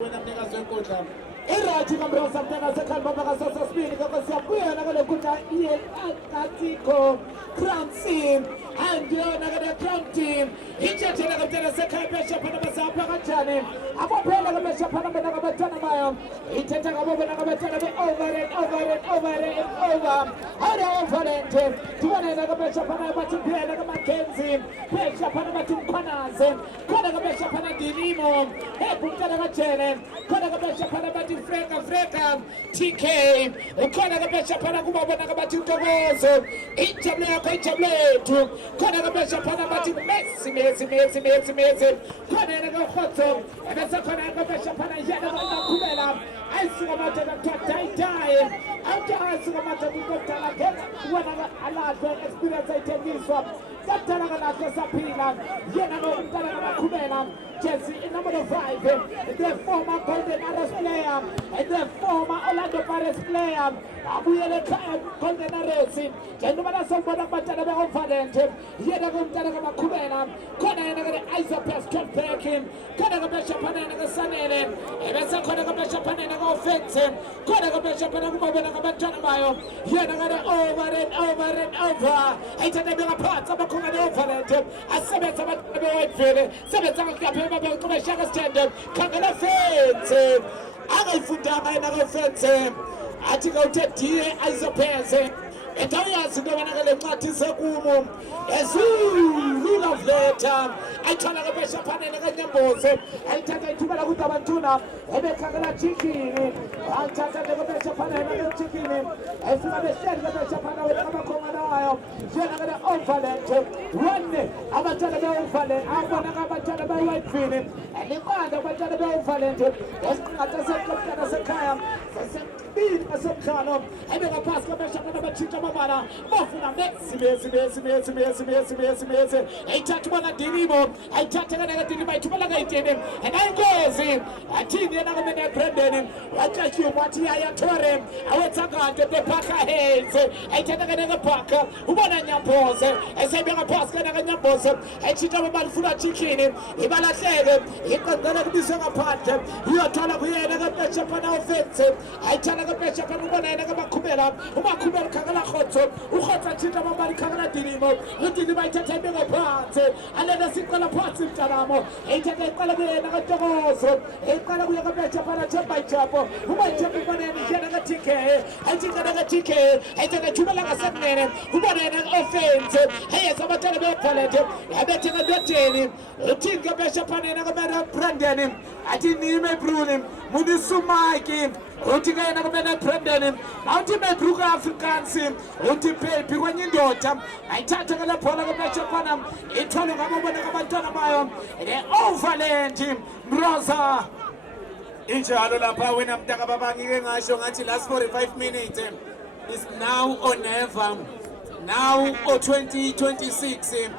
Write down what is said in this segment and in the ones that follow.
Irathi kamrosa mntana sekhanda baba kasasasibini siyabuyela kule nkundla yeAtletico Crown Team andiyona ke Crown Team intshatshela kamntana sekhaya beshaphana basapha kanjani abaphela ke beshaphana bona kabathana bayo ithetha ngabo bona kabathana over and over and over and over hara overente tibonela ke beshaphana bathi phela ke Mackenzie beshaphana bathi mkhwanaze khona ke beshaphana Dilimo ebhuntana kajene khona ke beshaphana bathi Freka TK ukhona ke beshaphana kuba bona ke bathi Ntokozo ijabule yakho ijabule yethu khona ke beshaphana bathi Messi khona yena ke Khotso ebese khona ke beshaphana yena baqhubela ayisuka manje kuthiwa dayi awuthasuka manje kudala ke wona alapha experience ayithengiswa Kaptana kalakho saphila yena nomntana kabaqhubela Chelsea in number 5 the former Golden Arrows player and the former Orlando Pirates player abuyele ekhaya Golden Arrows njengoba sobona abantwana be-overland yena komntana kabaqhubela khona yena ke Isaac Stolberg khona ke beshaphana yena ke Sanele ebese khona ke beshaphana yena ke Offense khona ke beshaphana kubabona kabantwana bayo yena ke over and over and over ayithatha ngaphansi abakhona be-overland asebenza abantu be-Whiteville sebenza ngapha babe shaka stand khangela Fence akayifundanga yena ke Fence athi kawuthe die ayizophenze etayazi into bona ke lencwadi sekumo ezulu vleta ayithola ke beshaphanene kaNyamboze ayithatha ithuba lakuthi abantuna ebekhangela chicken ayithatha ke beshaphanene ke chicken efika behleli ke beshaphanene wekabakhona wayo yena ke overland one abantwana be-overland abona ke abantwana be-Whiteville liqanda abantwana be-overland esiqingatha sekaptana sekhaya sesibili asemhlalo ebengaphansi kabeshaphanene batshintsha amabala bafuna Messi ayithatha ubona Dilimo ayithatha ke Dilimo ayithuba lakayitene ayingozi athini yena ke mina Brandon waqashiwe wathi yaya Tore awenza kanti bephaka hands ayithatha ke Phaka ubona Nyamboze esebeka phasi ke Nyamboze ayithatha amabala funa chicken ibalahleke iqonqela kubiswe ngaphandle uyothola kuyena ke Beshapana Offense ayithatha ke Beshapana ubona yena ke Makhubela umakhubela khangela Khotso ukhotsa thina amabala khangela Dilimo Dilimo ayithatha ibeka phansi alena siqala phansi mntanamo ayithatha iqala kuyena ke Ntokozo iqala kuya ke Beshapana Themba Ijapo umayithemba ubona yena ke TK ayithatha ke TK ayithatha thuba langasemnene ubona yena ke Offense ayeza abathala be-overland abethe ke Doteni uthini ke Beshapana yena ke Brandon athi nime Bruni Munisumaki uthi ke yena kumele Brandon awuthi mebruka Afrikaans uthi phephi kwenye indoda ayithatha ke lebhola ke Beshapana ithwala ngabona abantwana bayo le-overland Mroza injalo lapha wena mntaka baba ngike ngasho ngathi last 45 minutes is now or never, now or 2026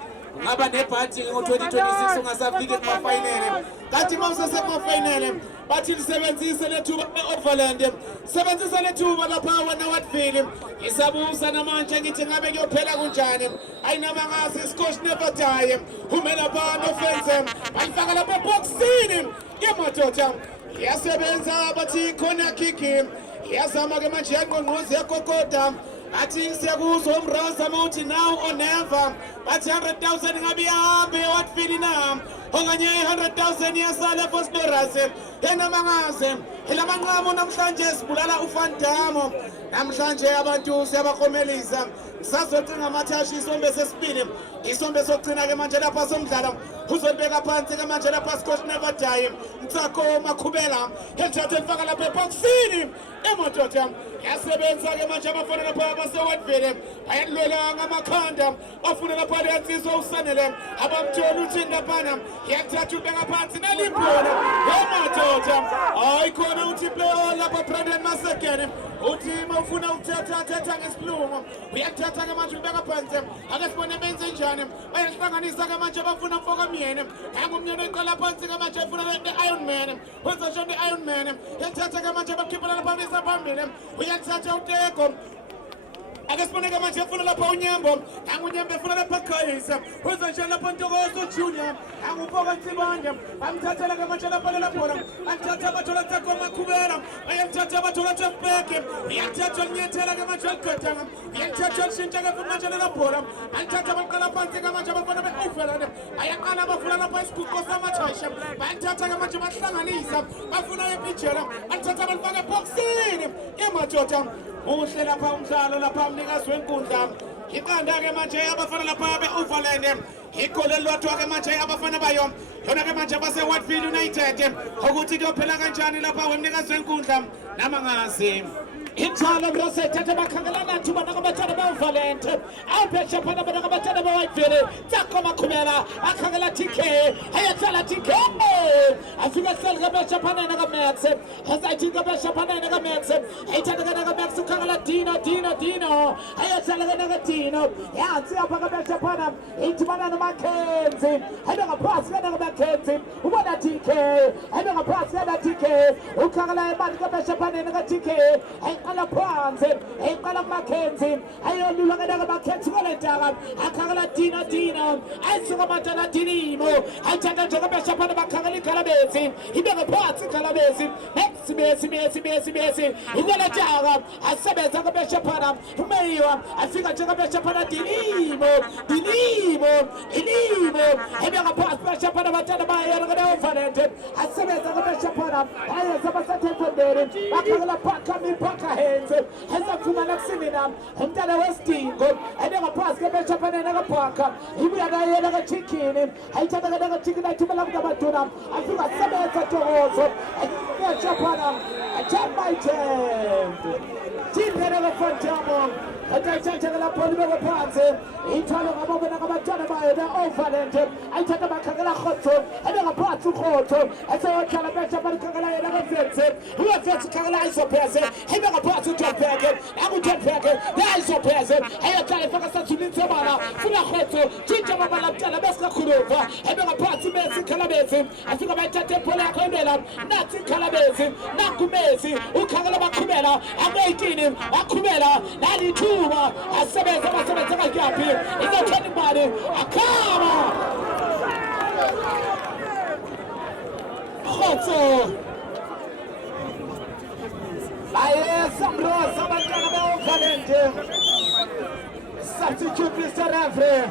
ngaba nebhathi ngo-2026 ungasafike kuma-final kanti mawusese kuma-final bathi lisebenzise lethuba le-overland sebenzisa lethuba lapha wena Whiteville isabusa namanje ngithi ngabe kuyophela kunjani ayinoma ngasi isikhoshi never die ume lapha no-Offense bayifaka lapha eboxini yemadoda yasebenza bathi khona kiki yazama ke manje yaqonqoza yakokoda athi siyakuzwa uMroza uthi now or never bathi 100,000 ngabe ihambe Whiteville na okanye 100,000 yasala for Sporers yena mangaze elamanqamo namhlanje sibulala uFantamo namhlanje abantu siyabakhomelisa sazocinga amathashi isombe sesibili isombe sokugcina ke manje lapha somdlalo uzobeka phansi ke manje lapha Scotch never die Mtsako Makhubela ethatha efaka lapha eboxini emododa yasebenza ke manje abafana lapha base-Whiteville bayalwela ngamakhanda bafuna lapha leyansizwa uSanele abamthola uthi ndaphana yathatha ubeka phansi nalibhola emododa ayikhona uthi player lapha Brandon Masekene uthi mawufuna ukuthatha ngesilungu uyathatha ke manje ubeka phansi ake sibone benze njani bayahlanganisa ke manje bafuna mfoka myene ngangumnyene eqala phansi ke manje efuna i-Iron Man wenza njani i-Iron Man yathatha ke manje bakhiphela lapha phambili uyathatha uTeko ake siboneke manje efuna lapha unyambo angunyambo efuna lapha khayisa uza nje lapha Ntokozo Junior anguphoka Nsibande amthathela ke manje lapha lapha amthatha bathola thako Makhubela ayamthatha bathola Tshepeke yathatha Nyethela ke manje Gqedanga yathatha Shintsha ke manje lapha amthatha baqala phansi ke manje abafana beOverland ayaqala bafuna lapha isiguqo samathasha bayathatha ke manje bahlanganisa bafuna epitchela amthatha balifaka boxini emadoda uhle lapha umdlalo lapha umnikazi wenkundla iqanda ke manje abafana lapha beOverland igole lodwa ke manje abafana bayo yona ke manje base Watfield United ukuthi kuyophela kanjani lapha wemnikazi wenkundla namangazi Injalo Brose tete bakhangelana thuba nakabatana beOverland awuphesha phana nakabatana beWhitefield Tsako Makhubela akhangela TK ayathala TK afika selga besha phana nakaMax azathika besha phana nakaMax ayithatha nakaMax ukhangela Dino ayathala nakaDino yansi apha besha phana ithibana noMackenzie ayengaphansi nakaMackenzie ubona TK ayengaphansi nakaTK ukhangela imali besha phana nakaTK ayqala phansi ayqala Mackenzie ayolula ke Mackenzie kolentaka akhangela Dino ayisuka matana Dinimo ayithanda nje besha phana bakhangela iGalabesi ibeke phansi iGalabesi Messi ikolentaka asebenza ke besha phana umeyiwa afika nje besha phana Dinimo ibeke phansi besha phana batana bayena ke Overland asebenza ke besha phana ayeza basathendele bakhangela Phaka hands ezafumana kusinina umntana wesidingo engaphansi ke besha phana nakaPhaka ibuya naye la chicken ayithatha ke naka chicken ayithumela kuNtabaduna afika sebenza Ntokozo besha phana ajamba ithembu Tiphela ke Fontamo athatha ke lapho libeke phansi ithwala ngabona ngabantwana bayo beOverland ayithatha bakhangela Khotho engaphansi uKhotho eseyothala besha phana khangela yena ke Vetsi khangela isopheze ibekaphansi uThepeke akuThepeke yayisopheze ayaqala faka sathulithe bala funa Khotho tshitsha babala mtala besikakhuluva ebekaphansi Messi Khalabezi afika bayithathe ibhola yakho endela nathi Khalabezi nakumezi ukhangela Makhubela aku18 Makhubela nalithuba asebenza kayaphi izothela imali akhama Khotho Samrosa abantwana beOverland substitute Mr. Referee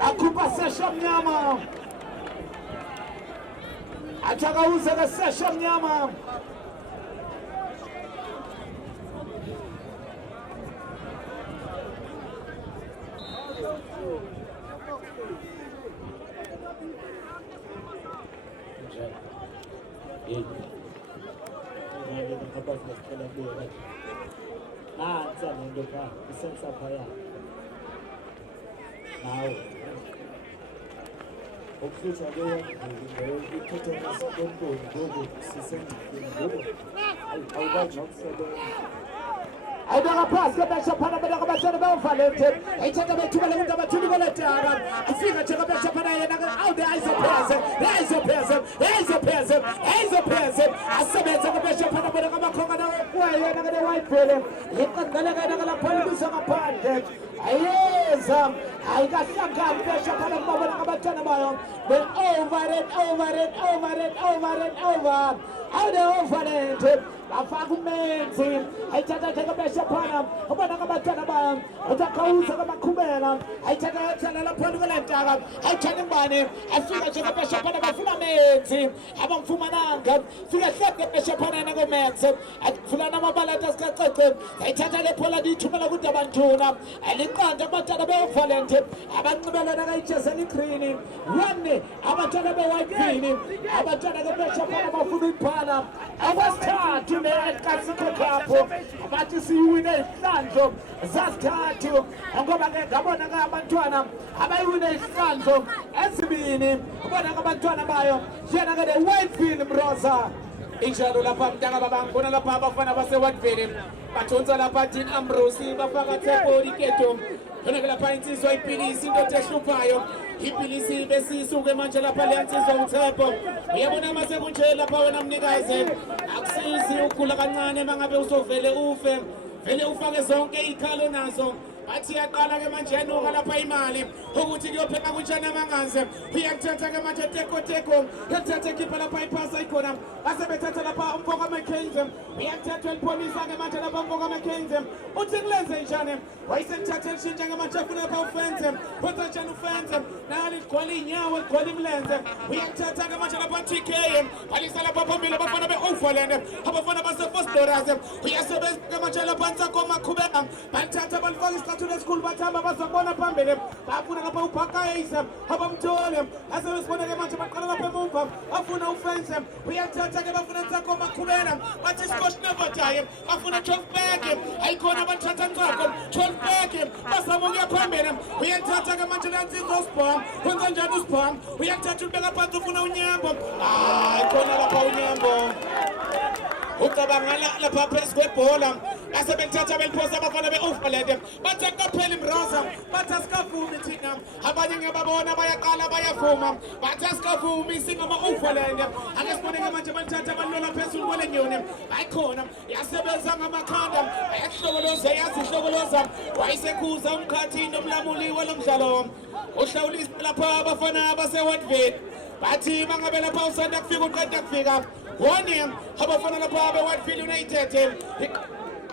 akhupha Sesha Mnyama athakawuza ke Sesha Mnyama ayibeka phansi ke besha phana batana beOverland ayithatha bethuba lekuntabathuli kolentaka afika nje besha phana yena awude ayizopheze asebenza ke besha phana bekamakhoka nakweyena ke Whitefield iqandala ke lapho libisa ngaphandle ayeza ayikahlangani besha phana babona ngabantwana bayo over awude Overland afaka umenzi ayithatha ke besha phana ubona ngabantwana bayo uthakawuza kaMakhubela ayithatha yathala lapho kolentaka ayithanda imbane afika nje besha phana bafuna menzi abamfumananga fika hleke besha phana nakoMax akufulana amabalata sikaqece ayithatha lephola lithumela kuNtabaduna aliqanda abantwana beOverland abancibelana kayijezela igreen one abantwana beWhitefield abantwana ke besha phana bafuna ibhala abasithathu neKasiko Cup abathi siyiwine isihlandlo zasithathu ngoba ke ngabona ke abantwana abayiwine isihlandlo esibini ubona ke abantwana bayo yena ke Whitefield Mroza injalo lapha mntaka babangona lapha abafana baseWhitefield bathonsa lapha Dean Ambrose bafaka Tshepo Diketo yona ke lapha insizwa ipilisi into ehluphayo ipilisi besisuke manje lapha leyansizwa uThepho uyabona mase kunje lapha wena mnikazi akusizi ukugula kancane mangabe usovele ufe vele ufake zonke ikhalo nazo bathi yaqala ke manje yanuka lapha imali ukuthi kuyopheka kunjani amangaze uyakuthatha ke manje teko yathatha ekhipha lapha iphasa ikhona asebethatha lapha umfoka McKenzie uyakuthatha elipolisa ke manje lapha umfoka McKenzie uthi kulenze njani wayesemthatha elishintsha ke manje afuna lapha ufenze phosa njani ufenze nali ligcwala inyawo ligcwala imlenze uyakuthatha ke manje lapha TK balisa lapha phambili abafana be-Overland abafana base-Vosloorus uyasebenza ke manje lapha Ntsako Makhubela balithatha balifaka isicathulo esikhulu bathamba bazobona phambili bafuna lapha uBhakayisa abamthole asebesibona ke manje baqala lapha emumva bafuna ufense uyathatha ke bafuna Ntsako Makhubela bathi Scotch never die bafuna 12 back ayikhona abathatha Ntsako 12 back basamuke phambili uyathatha ke manje lansizwa uSpam kwenza njani uSpam uyathatha ubeka phansi ufuna uNyambo ayikhona lapha uNyambo ucabangala lapha phezu kwebhola base belithatha beliphosa abafana be-Overland bathi akupheli Mroza bathi asikavumi thina abanye ngiyababona bayaqala bayavuma bathi asikavumi singama-Overland ake siboneke manje balithatha balilola phezulu kwelenyoni bayikhona yasebenza ngamakhanda bayakuhlokoloza yazihlokoloza wayisekhuza umkhathi nomlamuli walomdlalo uhlawulisa lapha abafana base-Watford bathi mangabe lapha usanda kufika uqeda kufika wone abafana lapha be-Watford United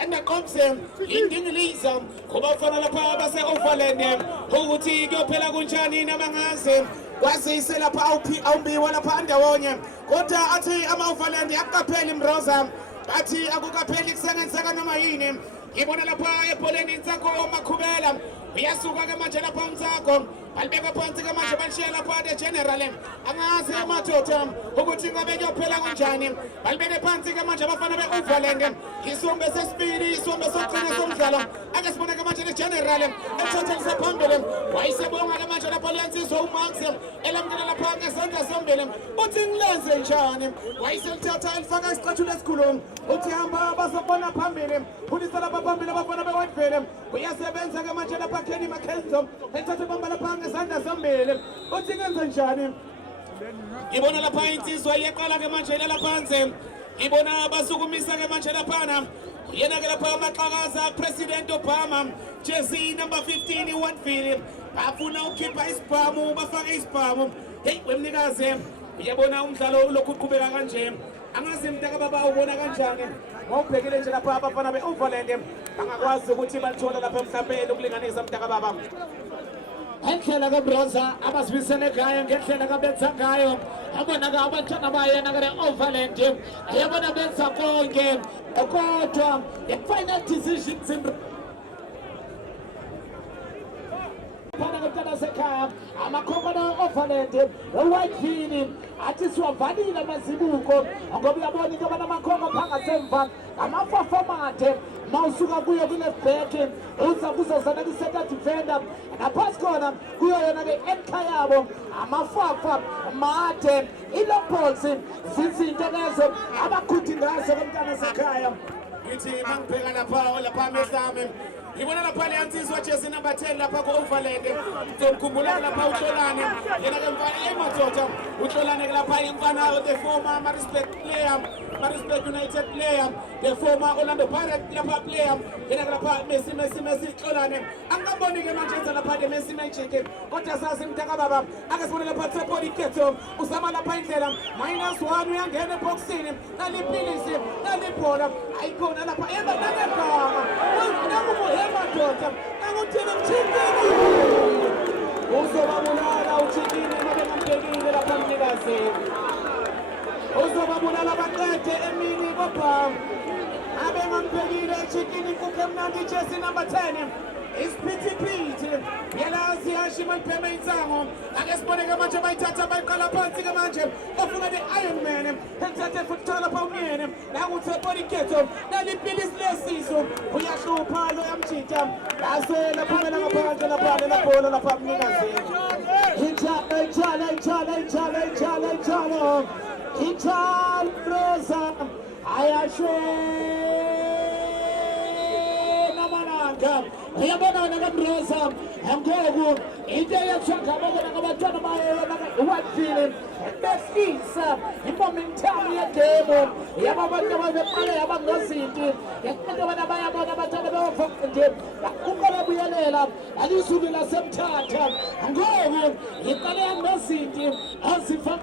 anaqomse indingiliza kubafana lapha base-Overland ukuthi kuyophela kunjani namangaze kwazise lapha awumbiwa lapha ndawonye kodwa athi ama-Overland akukapheli Mroza bathi akukapheli kusengenzeka noma yini ngibona lapha ebholeni Ntsako Makhubela uyasuka ke manje lapha Ntsako balibeka phansi ke manje balishiya lapha the-General angazi amadoda ukuthi ngabe kuyophela kunjani balibeke phansi ke manje abafana be-Overland isombe sesibili isombe sokugcina somdlalo ake sibone ke manje the-General ethathelisa phambili wayisebonga ke manje lapha liyansizwa uMax elamkela lapha ngesandla sombili uthi ngilenze njani wayiselithatha elifaka isicathulo esikhulu uthi hamba bazobona phambili phulisa lapha phambili abafana be-Watford uyasebenza ke manje lapha Kenny McKenzie ethatha ibamba lapha ngesandla sombili uthi ngenze njani ngibona lapha insizwa iyaqala ke manje ilala phansi ngibona basukumisa ke manje laphana yena ke lapha amaxakaza President Obama jersey number 15 iWatford bafuna ukhipha isibhamu bafake isibhamu hey wemnikazi uyabona umdlalo lokhu uqhubeka kanje angazi mntaka baba ubona kanjani ngawubhekile nje lapha abafana be-Overland bangakwazi ukuthi balithola lapha emhlabeni ukulinganisa mntaka baba ngendlela kaMroza abazibisele ngayo ngendlela kabenza ngayo abona-ke abantwana bayena kale-Overland yabona benza konke kodwa i-final decisions phana komntana sekhaya amakhokona Overland e-Whiteville athi siwavalile amazibuko ngoba uyabona into banamakhono phangasemva amafafamade mawusuka kuyo kule-left back uza kuzozana kwi-center defender naphasi khona kuyo yona-ke enka yabo amafafa made i-loballs zizinto lezo abakhudi ngazo komntana sekhaya ngithi mangibheka lapha amehlami ngibona lapha leyansizwa jersey number 10 lapha ku-Overland ngizomkhumbula lapha uTlolane yena ke mfana emadoda uTlolane ke lapha imfana the former Maritzburg United player the former Orlando Pirates lapha player yena ke lapha Messi Tlolane angaboni ke manje enza lapha the Messi magic kodwa sazi mntaka baba ake sibone lapha Tshepo Diketo uzama lapha indlela -1 uyangena eboxini nalipilisi nalibhola ayikhona lapha ebanakegama madoda akuthina mchikini uzobabulala uchikini nabengamphekile lapha mnikazi uzobabulala baqede emini kopha abengamphekile chikini kuke mnandi jersey number 10 isiphithiphithi yalazi yashima lipheme insango ake siboneke manje bayithatha bayiqala phansi ke manje bafuna the-Iron Man ethathe futhi thola lapha umyeni nakuTshepo Diketo nalipilisi lesiso uyahlupha lo yamjita base laphana ngaphandle lapha labhola lapha mnikazi injalo Mroza ayashe uyabona wena kaMroza ngoku into eyethwanga babona ngabantwana bayo behlisa imomentum yegemu yaba abantu ababeqala yaba ngozinti ngeqondo bona bayabona abantwana bewafonde uqala buyelela alisulu lasemthatha ngoku iqale yangozinti azifa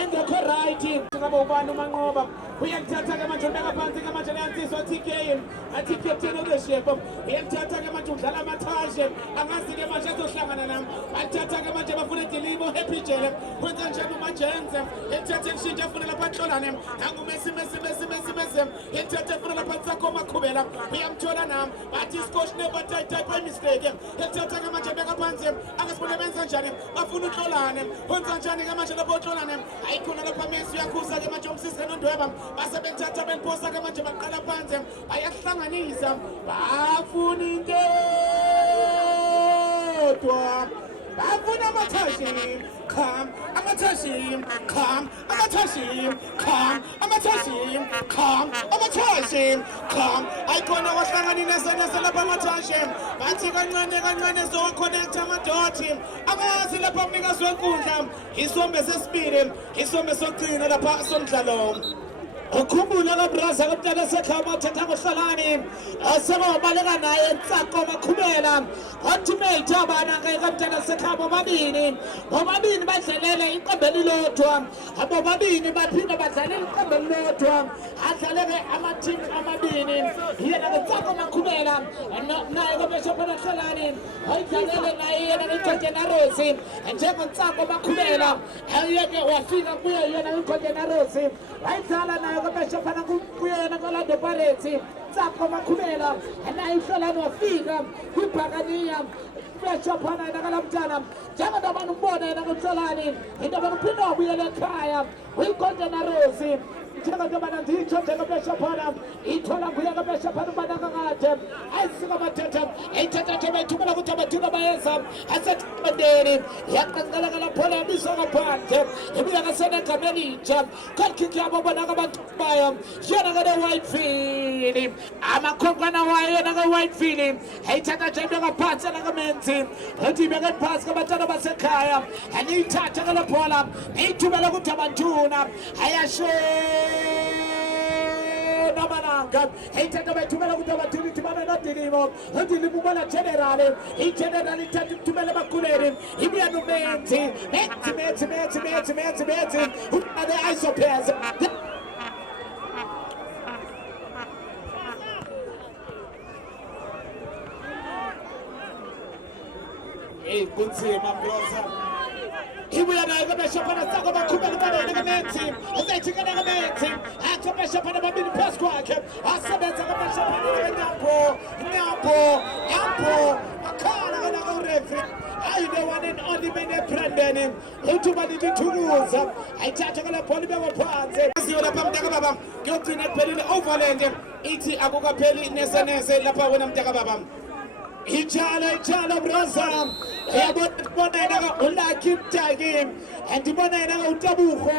engekho right ngaba ubani umanqoba uyakuthatha ke manje ubeka phansi ke manje leyansizwa TK athi captain leadership uyakuthatha ke manje udlala amathashe angazi ke manje azohlangana nami athatha ke manje bafuna Dilibo Happy Jele kwenza njani uMajenze ethathe kushintsha afuna lapha Nhlolane nangu Messi ethathe afuna lapha Tsako Makhubela uyamthola nami bathi scotch never type by mistake ethatha ke manje beka phansi angasibone benza njani bafuna uNhlolane kwenza njani ke manje lapha uNhlolane ayikhona lapha Messi uyakhuza ke manje umsisi noNdweba base bethatha bemphosa ke manje baqala phansi bayahlanganisa bafuna into edwa bafuna amathashim come amathashim come amathashim come amathashim come amathashim come ayikhona wahlanganisa lapha amathashim bathi kancane zokuconnect amadoti akazi lapha umnikazi wenkundla isombe sesibili isombe sokugcina lapha somdlalo ukhumbula kabraza kamntana sekhama thatha ngohlalani asebabaleka naye Tsako Makhubela ultimate abana ke kamntana sekhama bobabini badlalele iqembu elilodwa bobabini baphinda badlalele iqembu elilodwa adlaleke amateam amabini yena ke Tsako Makhubela naye kobesho phana hlalani ayidlalele naye yena iJordan Rose njengoTsako Makhubela ayeke wafika kuye yena iJordan Rose ayidlala naye kobesho phana kuyena koLorlando Pirates Tsako Makhubela naye hlalani wafika kwibhakaniya besho phana yena kalamntana njengoba abantu ubona yena kuHlalani into bakuphinda wabuyela ekhaya uyiGolden Rose njengoba nditsho njengobesho phana ithola nguye kobesho phana ubanakakade ayisika bathetha eyithetha bethumela ukuthi abathina bayeza aseqondeni yaqanqeleka lapho yabiswa ngaphandle ibuya kasenegama elitsha golkick yabo bonaka abantu bayo yena kade Whitefield amakhonkwana wayo yena ka Whitefield eyithatha nje ngaphansi nakamenzi uthi ibeke phansi kabantwana basekhaya aniyithatha ke laphola eyithumela ukuthi abantuna ayasho namananga eyithatha bethumela ukuthi abathini thibane noDilimo uDilimo ubona general igeneral ithatha ithumela ebakhuleni ibuya nomenzi menzi uba the isopers kunzima mroza ibuya naye kobesho phana Tsako Makhubela kanene kemenzi uzayithikana kemenzi athi kobesho phana babini phezu kwakhe asebenza kobesho phana nyambo akhala kana kurefri ayi the one and only mene Brandon uthuba lithukuza ayithatha kala bhola ibekwa phansi siyo lapha mntaka baba ngiyogcina kuphelile overland ithi akukapheli nese lapha wena mntaka baba ichala brother yabona yena uLucky Mtaki andibona yena uTabugo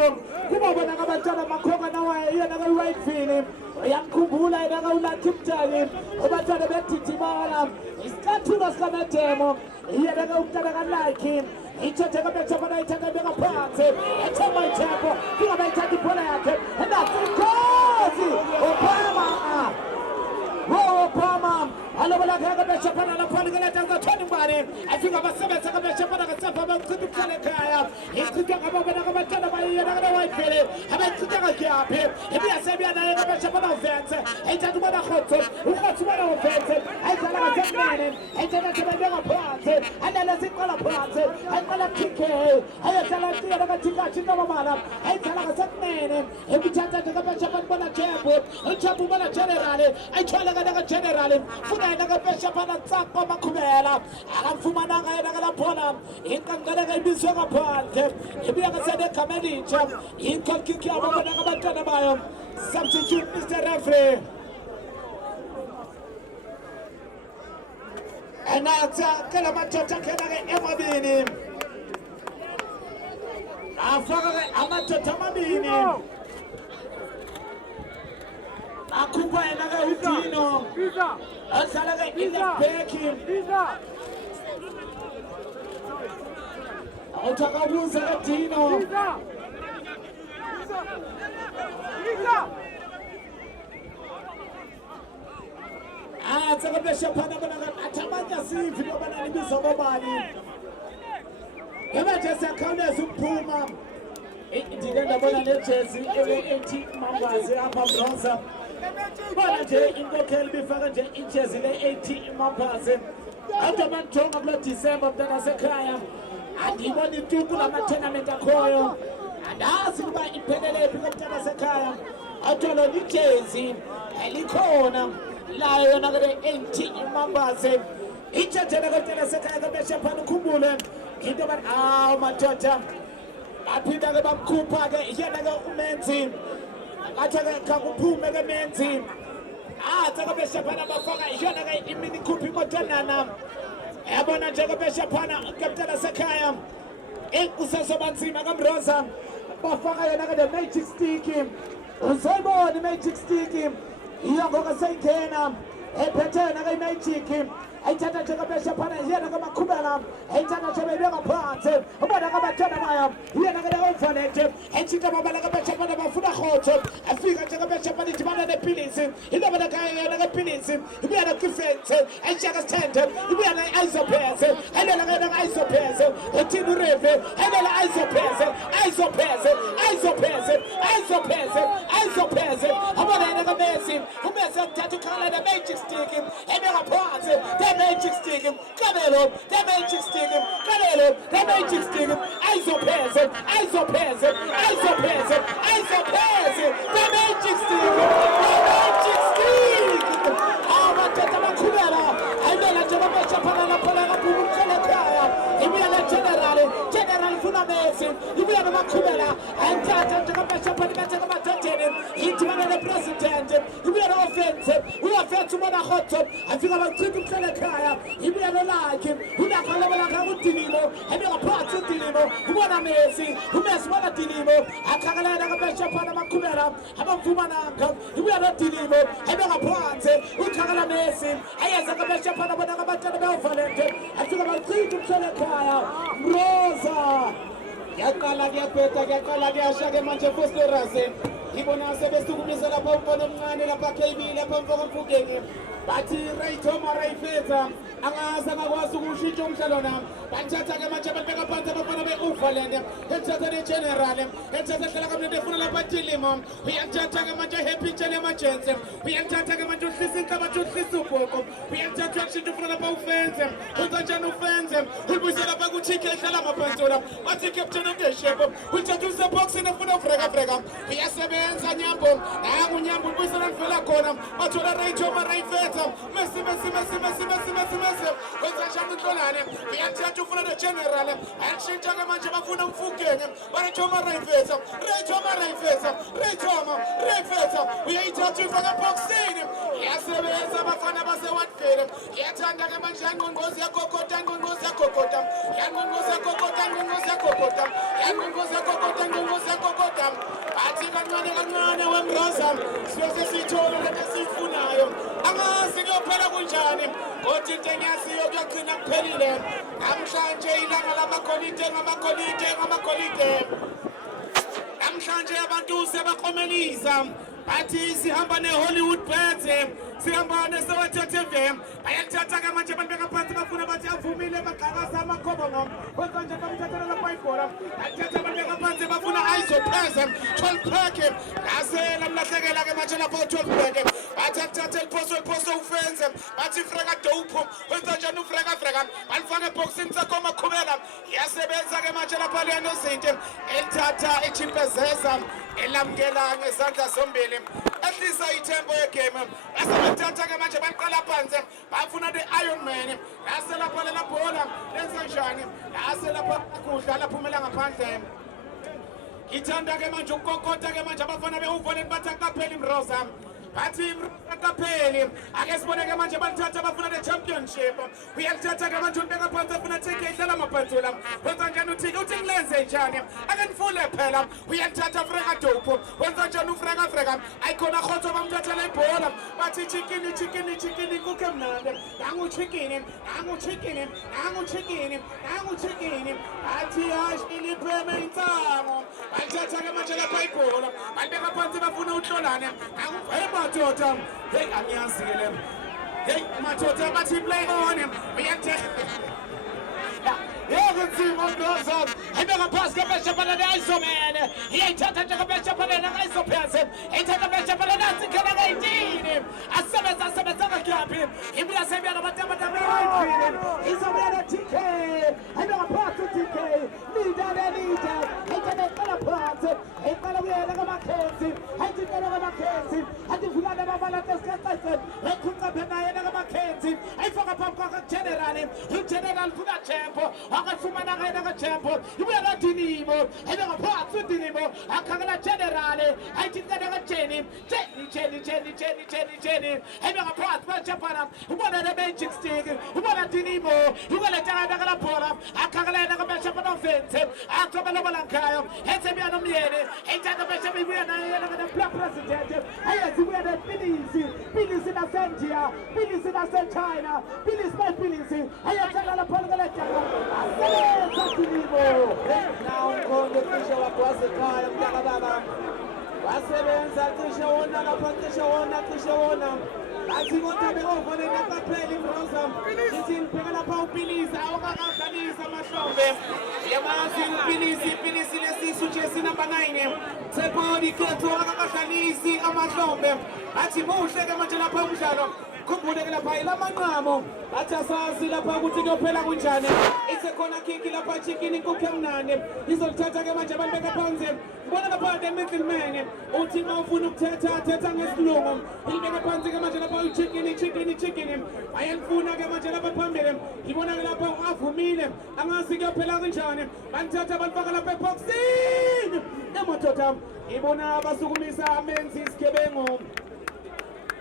kuba bona ngabantwana makhoka nawe yena ka Whitefield uyamkhumbula yena ka uLucky Mtaki abantwana bedidimala isicathulo sikaMedemo yena ka uqala ka Lucky ithathe kabetha bona ithathe beka phansi ethemba ithepo kungabe ithathe ibhola yakhe endasikhozi Obama alobala ke besho phana lapha ngeleta ukaThoni Mbane afika abasebenza ke besho phana kasefa bakuchitha ukuhlala ekhaya ichitha ngababona kabatshana bayena ka Whitefield abachitha kaJaphi ebiyasebiya naye ke besho phana uVence ayithatha ubona khotho ukhothi ubona uVence ayidlala ngasemnene ayithatha sebeka phansi alala siqala phansi ayiqala TK ayadlala tiyela kaThikathi nabamala ayidlala ngasemnene ebithatha ke besho phana bona Jephu uJephu ubona general ayithola ka general funa yena ka besho phana Tsako Makhubela akamfumananga yena ka laphola inkanqeleka ibiswa ngaphandle ibuya kasenegama elitsha igoalkick yabo bona ngabantwana bayo substitute Mr Referee enatha kala madoda khena ke emabini afaka ke amadoda amabini akhupha yena ke uDino adlala ke Beki Utakabuza Dino. Tsakabesha phana bona athamanya sivi ngoba nalibiza bobani. Emergency akhawuleza ukuphuma. Ndike ndabona nejezi ele-80 mambazi apha Bronza. Bona nje inkokheli bifaka nje ijezi le-80 mambazi. Abantu banjonga kulo December mntanasekhaya. Andiboni tu kulama-tournament akhoyo. Andazi ukuba iphelele phi komntanasekhaya. Athola ijezi elikhona layo yona kule-80 mambazi. Ijejele komntanasekhaya kabesha phana ukhumbule. Into bathi awu madoda. Aphinda-ke bamkhupha-ke yena-ke uMenzi. Athi-ke kakuphume-ke Menzi. Tsakabesha phana bafaka yona-ke imini khuphi imotonana. Yabona nje kabesha phana ukapteni sekhaya. Kusazoba nzima kaMroza. Bafaka yona-ke the magic stick. Uzoyibona i-magic stick. Iyo ngoku seyingena. Ephethe yona-ke i-magic. Ayithatha nje kabesha phana yena kamakhubela. Ayithatha nje beyibeka phansi. Ubona kabathona baya. Yena-ke le-overnet. Ayithinta babala kabesha phana bafuna rhotho. Afika nje kabesha phana idibana nepilisi. Indaba lakaya yona-ke pilisi. Ibuya nakifense. Ayishaka sithende. Ibuya na-isopese. Ayilele kayona ka-isopese. Uthini ureve. Ayilele isopese. Isopese. Isopese. Isopese. Isopese. Ubona yena kaMessi. uMessi akuthatha ukhala ne-magic stick. Ebeka phansi. The magic stick, Canelo, the magic stick, Canelo, the magic stick, Isopese, Isopese, Isopese, Isopese, the magic stick, the magic stick. Watata Makubela, I know a Jabba Panana Panana Pukalakaya, if we are a General Funamesi, if we are a Makubela, and Tata Jabba Panana into another president, if we are offensive, we are fair to Mona Hot Top, I think about Triple Kaya, if we are like him, who not Dinimo, and you're a part of Dinimo, who are amazing, who mess one at Dinimo, I can't let a Bishop Panama Kubera, I'm a Fumanaka, if we are not Dinimo, and you're a part, who can't amazing, I as a Bishop Panama Belfalet, I think about Triple Kaya, Rosa. Yakala yapeta yakala yashage manje fosto rase ibona sebestu kumisa la pompo nomncane lapha KB lapha mfokufugeni bathi Rayto Marayfeta angaza ngakwazi ukushintsha umhlalo nami bathatha ke manje babeka phansi abafana beUverland ethatha neGeneral ethatha hlala kamnandi efuna lapha Tilimo uyathatha ke manje Happy Chele Emergency uyathatha ke manje uhlisa inkabathi uhlisa ubhoko uyathatha akushintsha ufuna lapha uFenze ukanjani uFenze ulibuyisa lapha kuThike ehlala maphantola bathi Captain Ngeshebo uthatha useboxini efuna ufreka uyasebenza Nyambo nangu Nyambo ubuyisa lana khona bathola Rayto Marayfeta Messi wenza uhlolane uyathatha ufuna neGeneral ayashintsha ke manje bafuna umfukenge Rayto Marayfeta uyayithatha ufaka eboxini iyasebenza abafana base-Watford iyathanda ke manje yanqonqoza yakokota athi kancane weMroza siyoze siyithole lento esiyifunayo angazi kuyophela kunjani kodwa into engiyaziyo kuyagcina kuphelile namhlanje ilanga lamakolite namhlanje abantu sebakhomelisa bathi sihamba neHollywood Bets sihamba neSoweto FM bayathatha ke manje abantu bengaphansi bafuna bathi avumile baqhakaza amakhobono kwenza nje bamthathela lapha ibhola bathatha abantu bengaphansi bafuna Isopese 12 pack ngasela mlahlekela ke manje lapha 12 pack bathatha iliphoso uFenze bathi freka dope kwenza njani ufreka balifaka eboxini sakho makhubela yasebenza ke manje lapha leno zinto elithatha ichimpezeza elamkela ngezandla zombili ehlisa ithempo yegame asebathatha ke manje baqala phansi bafuna the-Iron Man yaselapha lela bhola lenza njani yaselapha kudlala phumela ngaphandle ithanda ke manje ukukokota ke manje abafana beUverland bathi akapheli Mroza bathi akapheli ake siboneke manje balithatha bafuna the championship uyalithatha ke manje ubeka phansi afuna TK idlala amabhantula wenza njani uTK uthi ngilenze njani ake nifule phela uyalithatha Freka Dope wenza njani uFreka ayikhona khotho bamthathela ibhola bathi chicken kuke mnandi nangu chicken athi ashili preme intamo balithatha ke manje lapha ibhola balibeka phansi bafuna uhlolane madoda hey angiyazile hey madoda bathi play on team of those up. He make a pass, get best up on the ISO man. He ain't touching the best up on the ISO person. He take the best up on the Nazi can I him. As soon as I cap him, he be a semi on the Matama. He's a man at TK. I know a part of TK. Need that. He can make a part. He can be a Mackenzie. I think a Mackenzie. I think we got a Malacas. I could up and I never Mackenzie. I forgot Papa General. He general to that champ. I champo, you will not Dinimo, I never part to Dinimo, I can't generale, I think I never Jenny, I never part much upon who wanted a magic stick, who wanted Dinimo, who will let a pull up, I can't let a match up on offensive, I come a Lancao, and send me on a minute, and take a match of me when I am a black president. I had to wear that Billy's in Asentia, Billy's in China, Billy's my Billy's, I have to let a Polgaletta. Now mkondo kisha wakwase kaya mtaka baba wasebenza kisha wona lapha kisha wona athi konke bekovone nakapheli mroza ithi lipheka lapha uPilisa awakaqalisa amahlombe yamazi uPilisi lesisu jesi number 9 Tsepodi Ketho akaqalisi amahlombe athi muhle ke manje lapha umdlalo khumbuleke lapha ilamanqamo athi asazi lapha ukuthi kuyophela kunjani isekhona kiki lapha chicken kuke mnane izolithatha ke manje balibeka phansi ubona lapha the middleman uthi mawufuna ukuthetha ngesilungu ilibeka phansi ke manje lapha chicken ayalifuna ke manje lapha phambili ibona ke lapha avumile angazi kuyophela kanjani banthatha balifaka lapha eboxini emotoda ibona abasukumisa amenzi isigebengu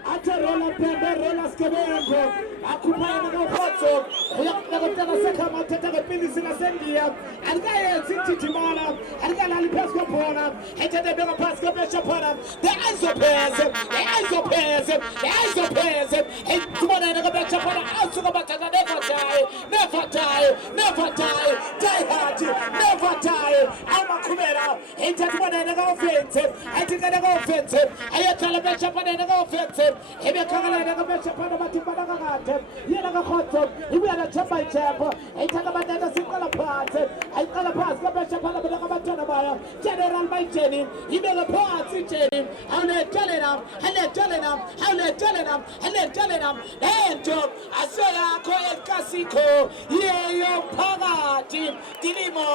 Rola Pembe, Rola Scabengo, Akupana no Hotso, Yakatana Sakama, Tata Pilis in Asendia, and Gaia City Timana, and Galali Pescopona, and the Bella Pasca Beshapona, the ISO pairs, and Tumana and the Beshapona, Asubata, never die hard, never die, Amakumera, and Tatman and the offensive, I think I go offensive, I tell a Beshapana and the offensive. He be kangala na kabesha pana matimbana kangate yena kakhoto ibuya na chapa ichempo ayithatha batata sikala phansi ayikala phansi kabesha pana bona kabatona baya general by Jenny ibeka phansi Jenny awulethelena lento aseyakho eKasiko yeyo phakathi Dinimo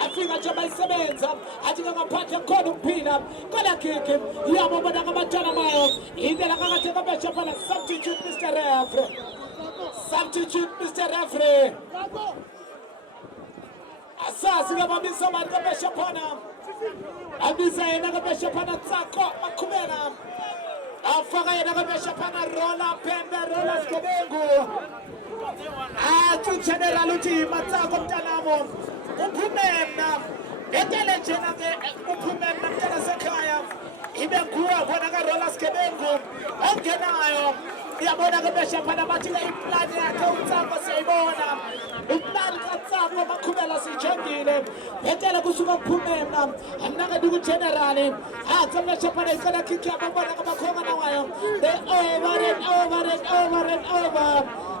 afika nje bayisebenza athi ngaphathe khona ukuphila kola kike yabo bona kabatona bayo indlela Substitute Mr. Referee. Asasi ngabambisa manje beshapana. Abisa yena ngabeshapana tsako makhumena. Afaka yena ngabeshapana Rola Pembe Rola Scabengo. Athi general uthi matsako mntanamo. Uphumena. Etele jena ke uphumena mntana sekhaya. Ibe kuwa bona ka Rola Scabengo ongenayo iyabona ke beshapana bathi ke iplan yakhe uTsako siyibona iplan kaTsako bakhubela sijongile etele kusuka kuphumena amnaka duku general athi beshapana ikala kick yabona kabakhonga nawayo they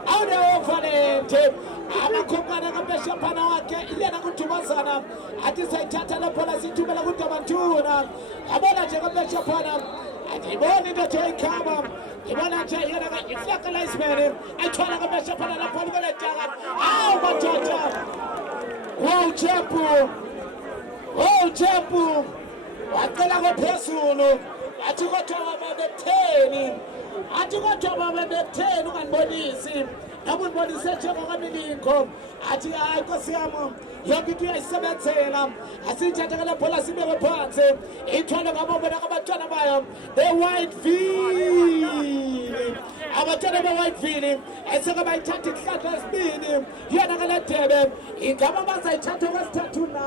over it abakhokana kabeshapana wakhe yena kuthumazana athi sayithatha lapho la sithumela kuDabantuna yabona nje kabeshapana ayibona into ekhamba ibona nje yena iflakalize man ayithola kabeshapana lapho kuletaka awu madoda champu wacela ngophezulu athi kodwa baba betheni ungandibonisi nabunibonise njengokamilingo athi hayi Nkosi yami yonke into uyayisebenzela asiyithathe ke le bhola sibeke phansi ithwale ngabobona abantwana bayo be-Whiteville abantwana be-Whiteville eseke bayithatha ihlahla esibini yona ke le debe ingaba bazayithatha okwesithathu na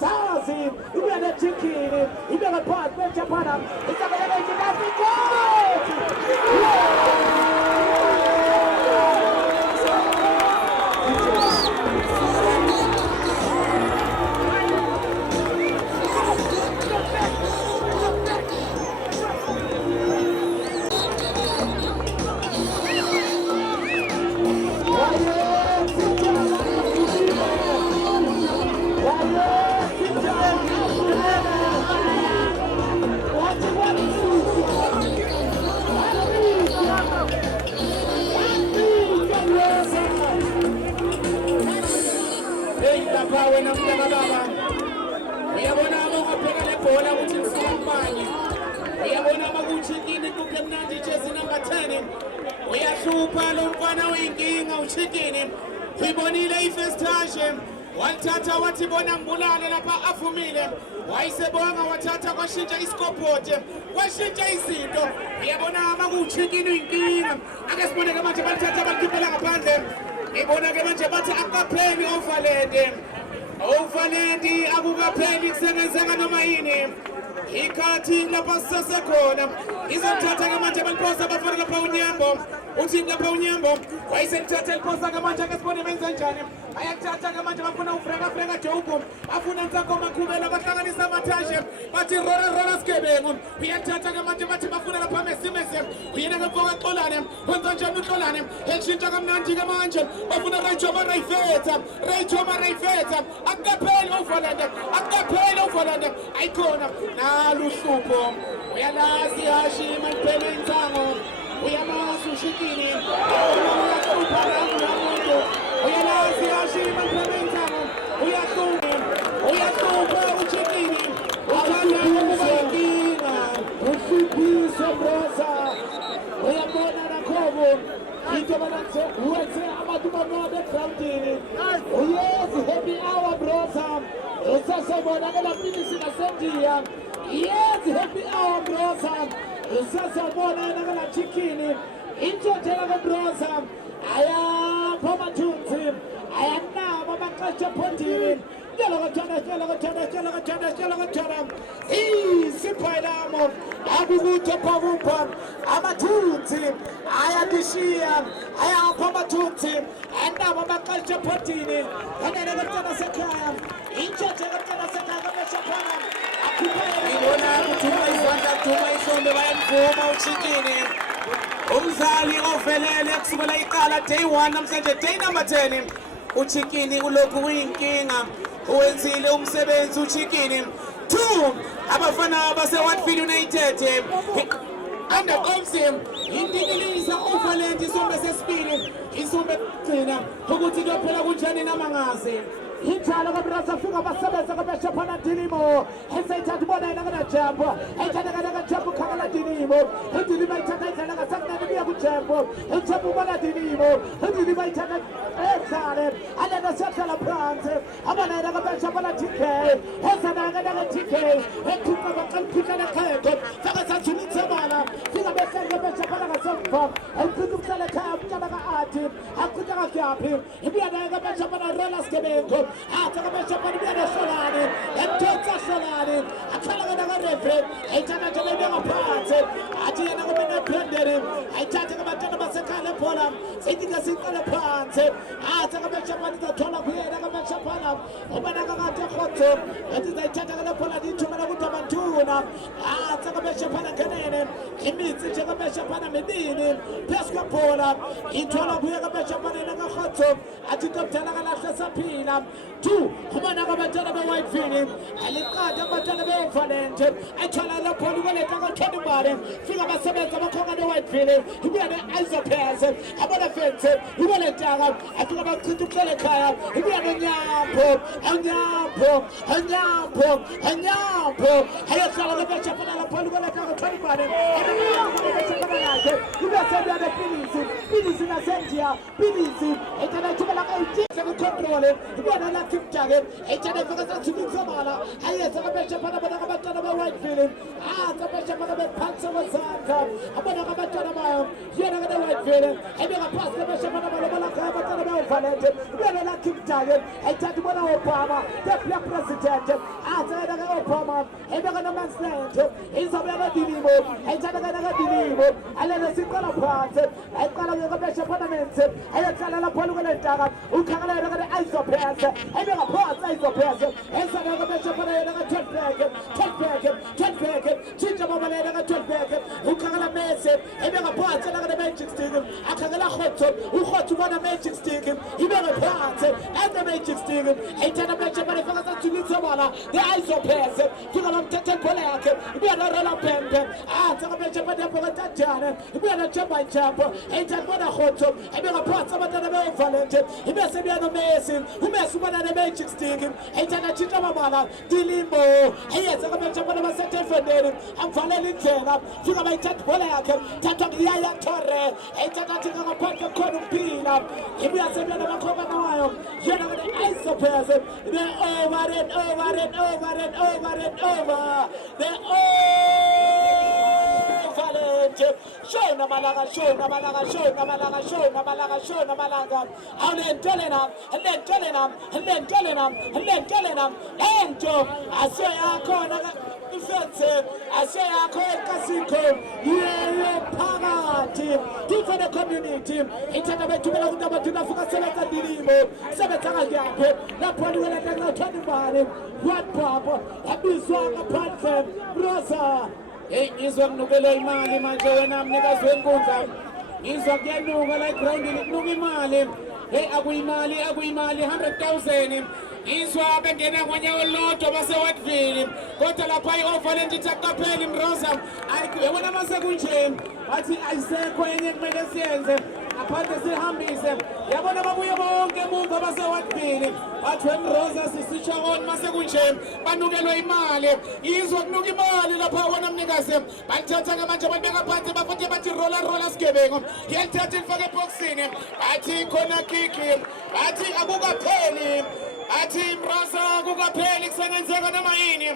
sazi ibuya nechikhini ibeke phansi bejaphana isabelele ikinafikothi wena mntaka baba uyabona abokwapheka le bhola ukuthi lisuka kubani uyabona abakuthi kini kuphe mnandi ijezi number 10 uyahlupha lo mfana oyinkinga uchikini uyibonile ifestashe walithatha wathi bona mbulale lapha avumile wayisebonga wathatha kwashintsha isikophote kwashintsha izinto uyabona abakuchikini uyinkinga ake siboneke manje balithatha balikhiphela ngaphandle ibona ke manje bathi akapheli Overlandi akukapheli kusengenzeka noma yini ikhathi lapha sisesekhona izothatha ke manje baliphosa abafana lapha unyembo uthi lapha unyembo wayeselithatha eliphosa ke manje ke sibone benza njani ayakuthatha ke manje bafuna ufreka Jobu afuna Ntsakoma Khubela bahlanganisa amathashe bathi rora sigebengu uyathatha ke manje bathi bafuna lapha Messi uyena ke mfoka Xolane wenza njani uXolane eshintsha kamnandi ke manje bafuna Raychoma Rayfetha akapheli Overland ayikhona nalo uhlupho uyalazi Hashim aliphele intsango uyamazi ushikini uyahlupha namuntu uyalazi Hashim aliphele intsango uyahlupha ushikini uthanda ukuba inkinga uhluphiso brosa uyabona nakhobo into abanathe wenze abantu banqobe egrawundini uyezi happy hour brosa usasebonakala finisi nasendiya yezi happy hour brosa usasebona nakala chikhini intshontshelwa kwebrosa ayapho amathunzi ayanama amaqesha ephondini isiphaylamo akukutho phakupha amathunzi ayadishiya ayapho amathunzi anama amaqesha ephondini kanene kaMntana Sekhaya intshontshe kaMntana Sekhaya kameshaphana ibona kuthuma izandla kuthuma ihlombe bayamvuma uchikini umdlali ovelele kusukela iqala day 1 namhlanje day number 10 uchikini ulokhu uyinkinga uwenzile umsebenzi uchikini 2 abafana base-Whiteville United under Omsim indingelisa Overland isombe sesibili isombe gcina ukuthi kuyophela kunjani namangazi Hitala kabrasa funga basebenza kabeshaphana Dilimo esayithatha ubona yena kana jump ayithatha kana jump khangala Dilimo Dilimo ayithatha indlela ngasakuna nibuya ku jump jump ubona Dilimo Dilimo ayithatha ekhale alena sekhala phansi abana yena kabeshaphana TK esana kana TK ekhipha baqalphika lekhaya faka sathini tsabala fika besanga beshaphana ngasemva ekhipha ukusala ekhaya umntana ka-Athi aqutha kakyaphi ibuya naye kabeshaphana Roller Skebengo atakabeshapani biyana Solane emthotsa Solane akhala kana ka-referee ayithatha nje lebeka phansi athi yena kumele aphendele ayithathe kabantwana basekhaya lebhola sithi-ke siqale phansi atakabeshapani izathola kuyena kabeshapana ubana kakade khotho ethi izayithatha ke lebhola liyithumela ukuthi abantuna atakabeshapana ngenene imitsi nje kabeshapana mibili phezu kwebhola ithola kuye kabeshapana yena kakhotho athi into omdala kalahle saphila 2 kubona kwabantwana be-Whiteville aliqada abantwana be-Overland ayithola lebhola ukweleta ka-Thonibale fika abasebenzi abakhonga ne-Whiteville ibuya ne-Isopers abona fensi iweletaka afika bachitha ukuhlala ekhaya ibuya nonyambo ayahlala kabeshapana lebhola ukweleta ka-Thonibale Pilisi na Sentia, Pilisi, etana chukala ka ijisa ku control, ibona la kimjage, etana fakaza tsukumala, ayesa ka besha pana bana ka batana ba white feeling, ka besha pana ba pansa wa zaka, abana ka batana ba, yena ka white feeling, ebe ka pass ka besha pana bana ka batana ba valente, ibona la kimjage, etana bona Obama, the president, atana ka Obama, ebe ka no man's land, Isabella Dilimo, etana ka Dilimo, alena sikala phansi, ayikala ke besha pana mense, ayathala la pholo kule ntaka, ukhangela yena ka isophese, ebe ka phansi isophese, esana ka besha pana yena ka turn back, chinja baba yena ka turn back, ukhangela mense, ebe ka phansi la ka magic stick, akhangela khotho, ukhotho bona magic stick, ibe ka phansi, and the magic stick, etana besha pana faka sa tshilitse bona, the isophese, fika la mthethe pholo yakhe, ibe na rola pempe, tsaka besha pana phaka tatjana, ibe na chapa chapa, etana bona khotho, ebe ka phansi abatana be valente, ibe sebiya no Messi, uMessi ubona ne magic stick, etana chinja baba Dilimbo, ayeza ka besha bona ba sethe fendeni, amvalela indlela, fika bayithatha bola yakhe, thatha ngiyaya Torre, etana thika ngaphandle khona umpila, ibuya sebiya namakhoba ngayo, yena ke isophese, the over and over and over and over and over, the valente, shona malaga, Lentelena, ento, aseyakhona ifense, aseyakho ekasiko, yeye phakathi, kithi the community, ithanda bethumela ukuthi abantu bafika sebenza Dilimo, sebenza ngaphi, lapho niwela ngakho ibani, what papa, abizwa ngaphandle, Rosa. Hey, ngizwa kunukela imali manje wena mnikazi wenkundla. Ngizwa kuyanuka la ground kunuka imali. Hey, akuyimali 100,000. Ngizwa bengena kwenyawo lodwa base Whiteville. Kodwa lapha iOverland ithakaphela imroza. Yabona mase kunje. Bathi ayisekho enye kumele siyenze. Aphathe sihambise. Yabona babuye bonke emuva base Whiteville. Bathi wemroza sisitsha on mase kunje. Banukelwe imali. Ngizwa kunuka imali lapha wona mnikazi. Bathatha ke manje babeka phansi bafuthi bathi rola sigebengu. Yelithatha ifake eboxini. Bathi khona kiki. Bathi akukapheli. Athi imroza kukapheli kusengenzeka noma yini.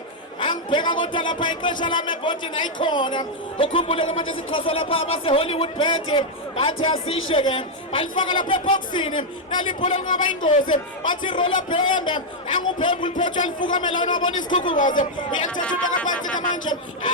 Angibheka kodwa lapha ixesha lami ebhodini ayikhona. Ukhumbule ke manje sixhaswa lapha abase Hollywood Bet. Bathi asishe ke. Balifaka lapha eboxini. Naliphola lingaba ingozi. Bathi rola phembe. Anguphembe uliphethe alifukamela wona wabona isikhukhukazi. Uyakuthatha ubeka phansi ke manje.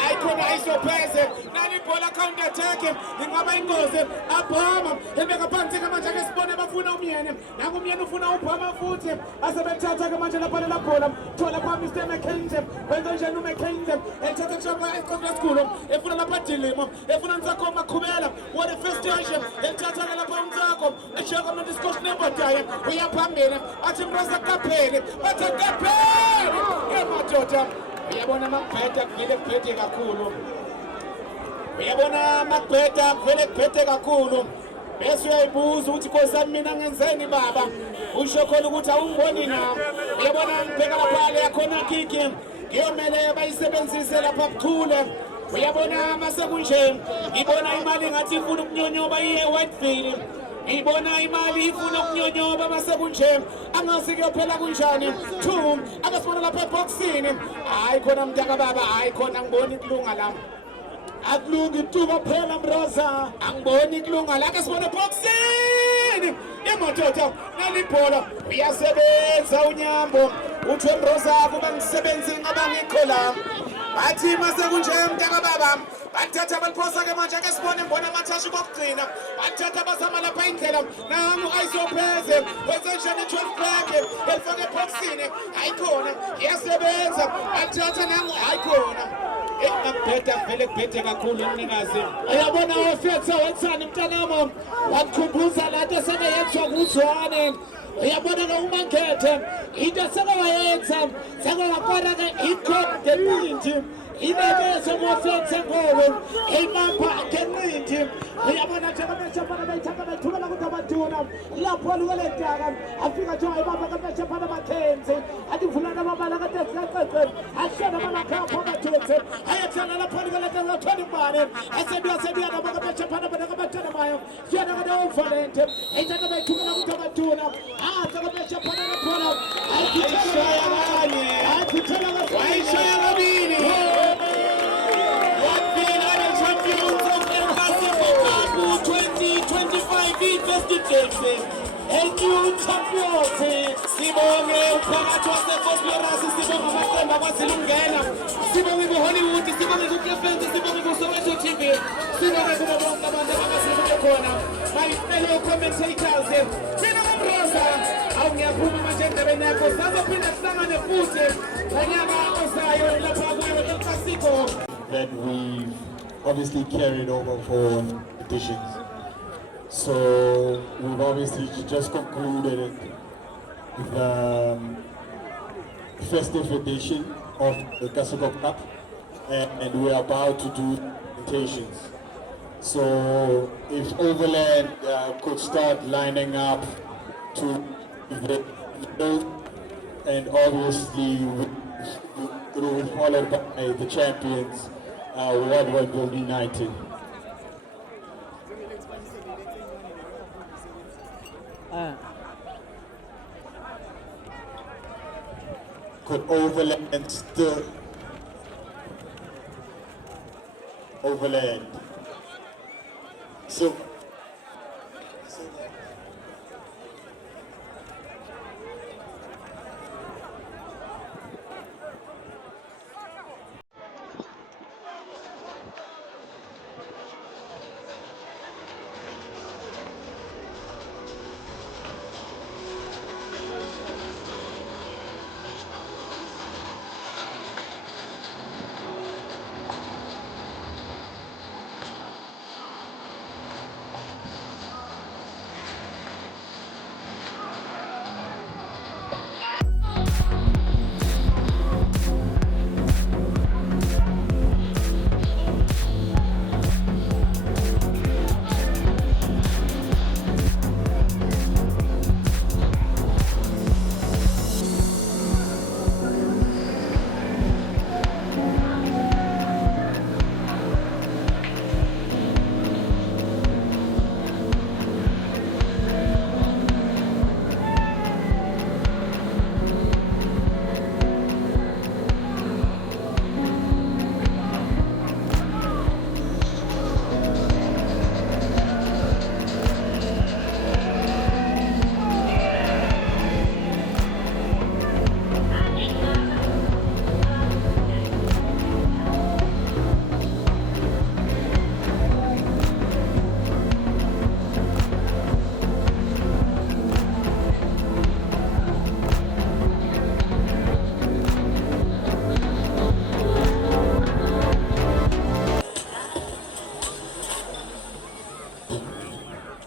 Ayikhona ayisopheze. Naliphola counter attack. Ingaba ingozi. Abhama. Ebeka phansi ke manje ke sibone bafuna umyeni. Nangu umyeni ufuna ubhama futhi. Asebethatha ke manje lapha la bhola. Thola pha Mr. McKenzie. Wenza uMcKenzie. Ethatha chapa eCongress School. Efuna lapha Dilimo. Efuna Ntsako Makhubela. What a first station. Ethatha ke lapha Ntsako. Eshaka no discourse never die. Uyaphambili. Athi mroza kapheli. Bathi kapheli. Emadoda. Uyabona makubheda kuvele kuphethe kakhulu. Uyabona makubheda kuvele kuphethe kakhulu. Bese uyayibuza ukuthi Nkosi mina ngenzeni baba. Usho khona ukuthi awungiboni na. Uyabona ngibheka lapha le yakhona kiki. Ngiyomele bayisebenzise lapha kuthule. Uyabona mase kunje. Ngibona imali ngathi ifuna ukunyonyoba iye Whiteville. Ngibona imali ifuna ukunyonyoba mase kunje. Angazi kuyophela kunjani. 2 akasibona lapha eboxini. Hayi khona mntaka baba, hayi khona ngibona ikulunga la. Akulungi tuba phela mroza. Angiboni kulunga la ke sibone boxing. Emadoda nalibhola uyasebenza unyambo. Uthi mroza kuba ngisebenzi ngabangikho la. Bathi mase kunje mntaka baba. Bathatha baliphosa ke manje ke sibone mbona amathashi kokugcina. Bathatha bazama lapha indlela. Nangu ayisopheze. Wenza njani 12 black. Elifake boxini. Ayikhona. Iyasebenza. Bathatha nangu ayikhona. Ekubheda vele kuphethe kakhulu umnikazi. Uyabona ofetha wenzani mntanami? Wakukhumbuza la nto sekayenzwa kuzwane. Uyabona ke uMankethe into sekayenza sekawakora ke ikhonde ningi. Inebezo mofethe ngowe. Imapha ke ningi. Uyabona nje kamesha bana bayithaka bathumela ukuthi abaduna. Lapho lukeletaka afika nje ayibamba kamesha bana bakhenze. Athi vulana babala kade sicece. Ashona bana khapha bathethe. Sala la Poli la Tony Bane, I said, you said, you had a Bagacha Panama, you had a Valent, and then I took a tuna, ah, Tagacha Panama, I could tell you, why shall champions of El Clasico 2025 investigating and you champions Sibonge uphakathi waseForce Sibonge amaqembu akwaZilungela Sibonge kuHollywood Sibonge kuKlefens Sibonge kuSoweto TV Sibonge kubo bonke abantu abasizwe khona my fellow commentators mina ngomroza awungiyaphuma manje endabeni yakho sizophinda sihlangane futhi ngonyaka ozayo lapha kuyo El Clasico that we've obviously carried over for editions. So we've obviously just concluded the festive edition of the Clasico Cup and we're about to do invitations. So if Overland could start lining up to the and obviously it will be followed by the champions, World United. Could Overland still Overland? So.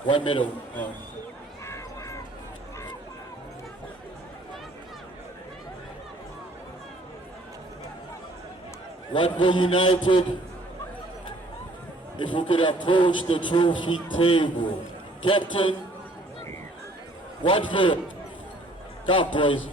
One middle. Watford United, if we could approach the trophy table. Captain, Watford, come boys.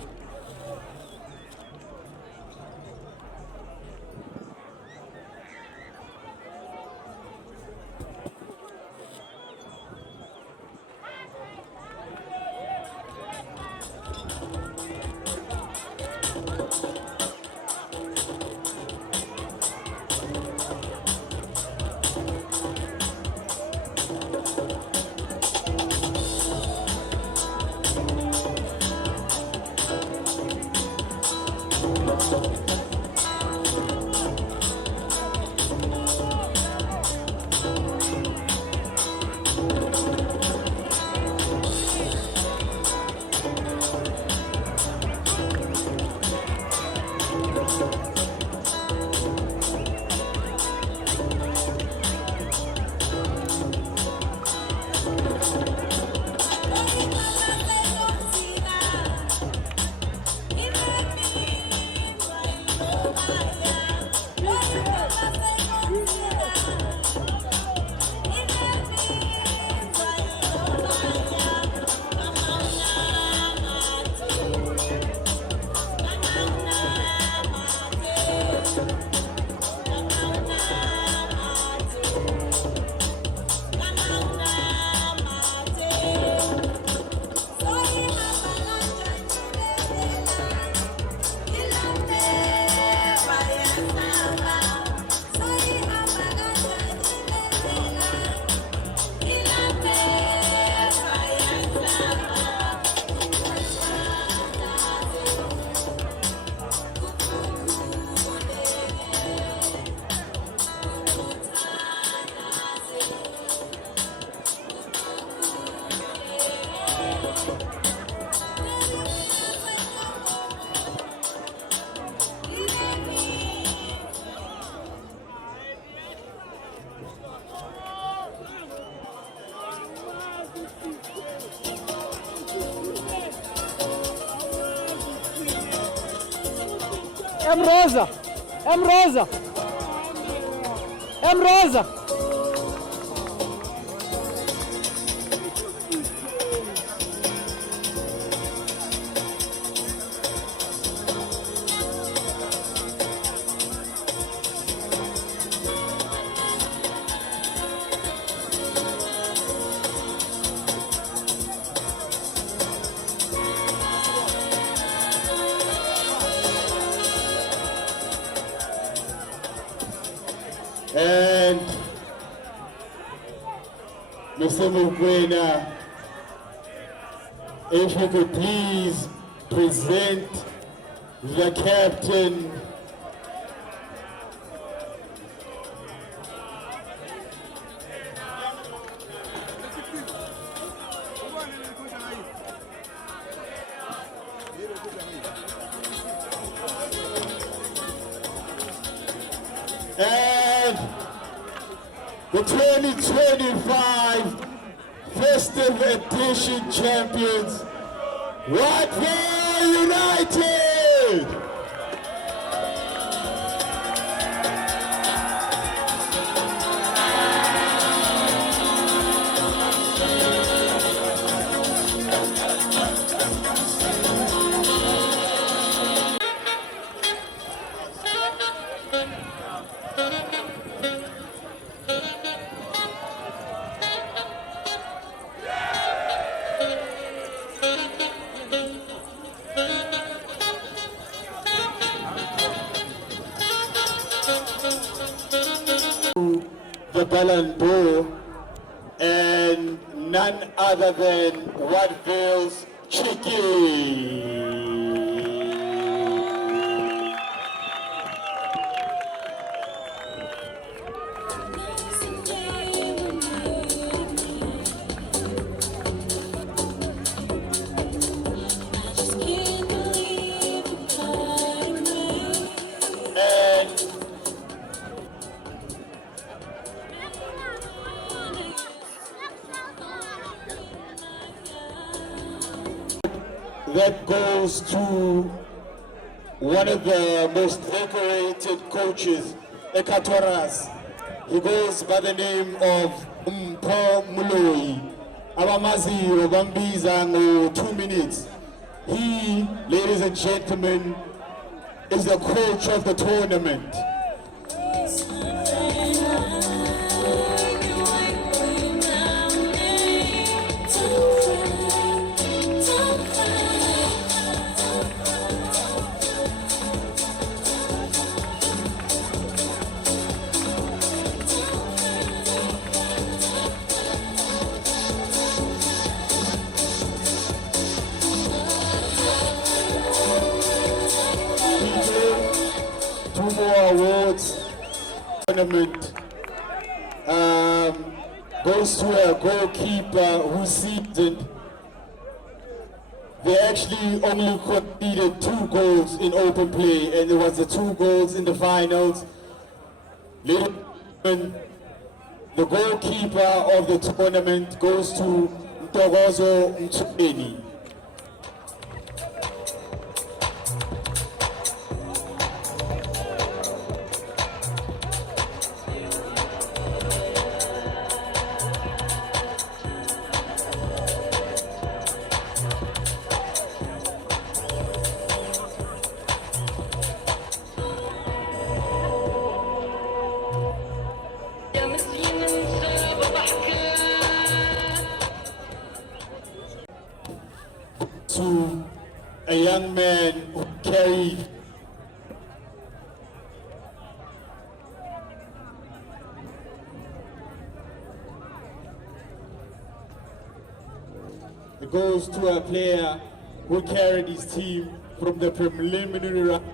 Rosa. Rosa. Rosa. And Mr. Mukwena, if you could please present the captain. And the 2025 Festive Edition champions, Watford United! The Ballon d'Or, and none other than Watville's Chicky. That goes to one of the most decorated coaches, Ekatoras. He goes by the name of Mpho Moloi. Abamaziyo bambiza ngo 2 minutes. He, ladies and gentlemen, is the coach of the tournament. Two more awards. Tournament goes to a goalkeeper who seasoned. They actually only conceded 2 goals in open play, and it was the 2 goals in the finals. The goalkeeper of the tournament goes to Ntokozo Mtsweni. To a young man who carried it goes to a player who carried his team from the preliminary round